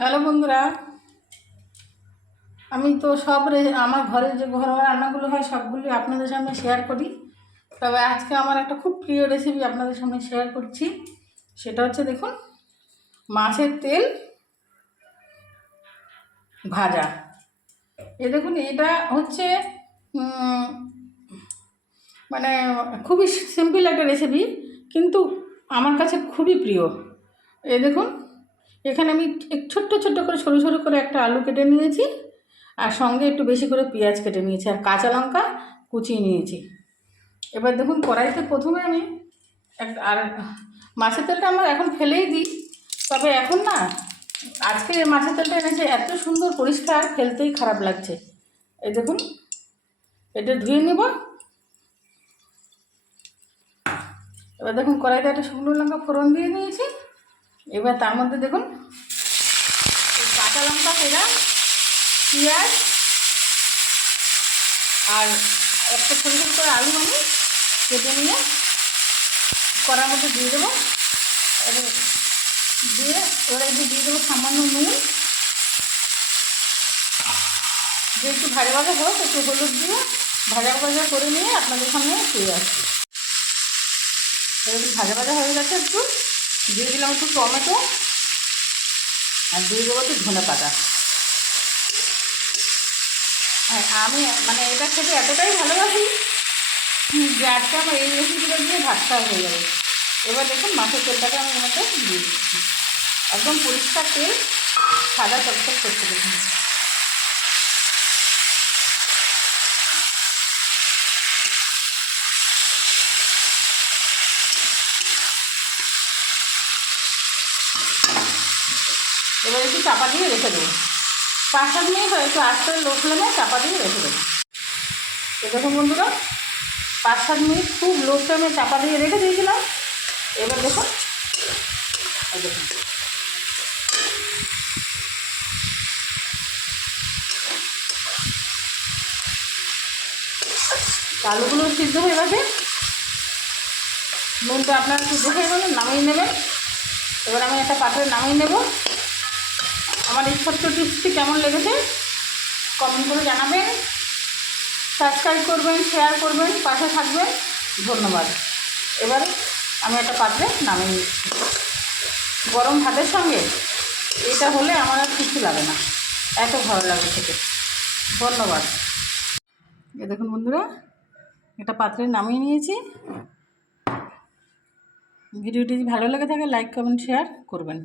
Hello বন্ধুরা, আমি তো আমার ঘরে যে ঘরোয়া রান্নাগুলো হয় সবগুলি আপনাদের সামনে শেয়ার করি। তবে আজকে আমার একটা খুব প্রিয় রেসিপি আপনাদের সামনে শেয়ার করছি। সেটা হচ্ছে দেখুন, মাছের তেল ভাজা। দেখুন, এটা হচ্ছে উম, মানে খুবই সিম্পল একটা রেসিপি, কিন্তু আমার কাছে খুবই প্রিয়। দেখুন, এখানে আমি ছোট্ট ছোট্ট করে সরু সরু করে একটা আলু কেটে নিয়েছি, আর সঙ্গে একটু বেশি করে পেঁয়াজ কেটে নিয়েছি, আর কাঁচা লঙ্কা কুচিয়ে নিয়েছি। এবার দেখুন, কড়াইতে প্রথমে আমি আর মাছের তেলটা আমার এখন ফেলেই দিই। তবে এখন না, আজকে মাছের তেলটা এনেছে এত সুন্দর পরিষ্কার, ফেলতেই খারাপ লাগছে। এই দেখুন, এটা ধুয়ে নেব। এবার দেখুন, কড়াইতে একটা শুকনো লঙ্কা ফোড়ন দিয়ে নিয়েছি। এবার তার মধ্যে দেখুন, কাঁচা লঙ্কা ফেরা, পেঁয়াজ আর একটা ছোটো ছোটো করে আলু আমি কেটে নিয়ে কড়ার মধ্যে দিয়ে দেবো। এবার দিয়ে দেবো সামান্য নুন, দিয়ে একটু ভাজা ভাজা হোক, একটু হলুদ দিয়ে ভাজা ভাজা করে নিয়ে আপনাদের সামনে ফিরে আসছি। এবার ভাজা ভাজা হয়ে গেছে, একটু দিয়ে দিলাম একটু টমেটো, আর দিয়ে দেবো একটু ধনে পাতা। হ্যাঁ, আমি এটা খেতে এতটাই ভালোবাসি যে আজকে আমার এই রেসিপিটা দিয়ে ভাত খাওয়া হয়ে যাবে। এবার দেখুন, মাছের তেলটাকে আমি মধ্যে দিয়ে দিচ্ছি। একদম পরিষ্কার তেল, সাদা চকচক করতে দেখুন। এবার একটু চাপা দিয়ে রেখে দেবো, 5-7 মিনিট একটু আস্তে লো ফ্লেমে চাপা দিয়ে রেখে দেবো। তো দেখুন বন্ধুরা, 5-7 মিনিট খুব লো ফ্লেমে চাপা দিয়ে রেখে দিয়েছিলাম। এবার দেখুন, দেখুন আলুগুলো সিদ্ধ হয়ে গেছে। নুনটা আপনারা একটু দেখে নেবেন, নামিয়ে নেবেন। এবার আমি একটা পাত্রে নামিয়ে নেব। আমার এই ছোট্ট টিপসটি কেমন লেগেছে কমেন্ট করে জানাবেন। সাবস্ক্রাইব করবেন, শেয়ার করবেন, পাশে থাকবেন। ধন্যবাদ। এবার আমি একটা পাত্রে নামিয়ে নিচ্ছি। গরম ভাতের সঙ্গে এটা হলে আমার আর কিছু লাগে না, এত ভালো লাগে খেতে। ধন্যবাদ। দেখুন বন্ধুরা, একটা পাত্রে নামিয়ে নিয়েছি। ভিডিওটি যদি ভালো লেগে থাকে লাইক কমেন্ট শেয়ার করবেন।